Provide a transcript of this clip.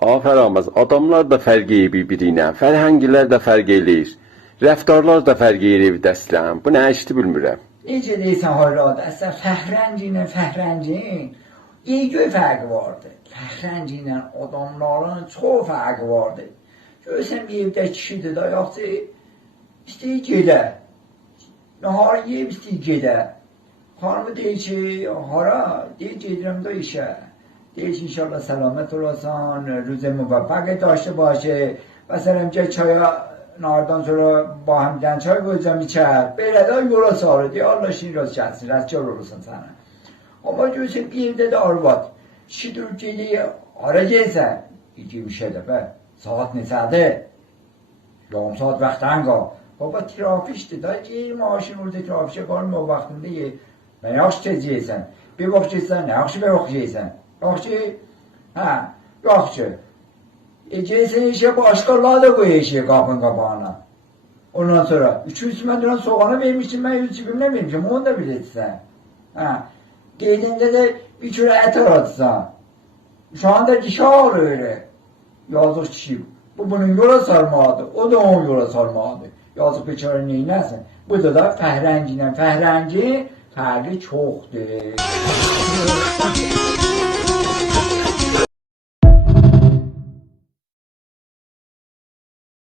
Afəramaz, adamlar da fərq eləyir bir-birinə, fərhənglər də fərq eləyir, rəftarlar da fərq eləyir dəsləm. Bu nə işdir bilmirəm. Necə deyirsən Harrad, əslən Fəhrənci ilə Fəhræncin yeygöy fərqi vardır. Fəhrənci ilə adamların çox fərqi vardır. Görürsən bir evdə kişidir da, yoxsa istəyir gedə. Nahar yeyib istəyir gedə. Xanımı deyir ki, hara? Deyir gedirəm da işə. Deyir ki, inşallah selamet olasan, روز موفقی داشته باشه. مثلا که çaya nardan sonra bahimden çay koyacağım içer. Böyle de yola sarı diye Allah şimdi rast gelsin, rastgele olursun sana. Ama görürsen bir evde de arvat. Şidur geliyor, ara gelsen. İki bir şey de be. Saat ne saate? Yarım saat vakten kal. Baba trafikti da, gel maaşın orada trafikçe kalma o vaktinde ye. Ben yaxşı tez yeysen. Bir vaxt yeysen, ne yaxşı bir vaxt yeysen. Yaxşı, ha, yaxşı. Gelsen işe başkalar da koyuyor işe kapın kapağına. Ondan sonra, üçüncüsü ben duran soğanı vermiştim, ben 100 cibimle vermişim, onu da bilirsen. Ha, geldiğinde de bir kilo et aratsan. Şu anda dişe ağrıyor öyle. Yazık kişi. Bu bunun yola sarmadı, o da onun yola sarmadı. Yazık beçarı neylesin. Bu da Fəhrənci ilə Fəhrenci fərqi çoxdur.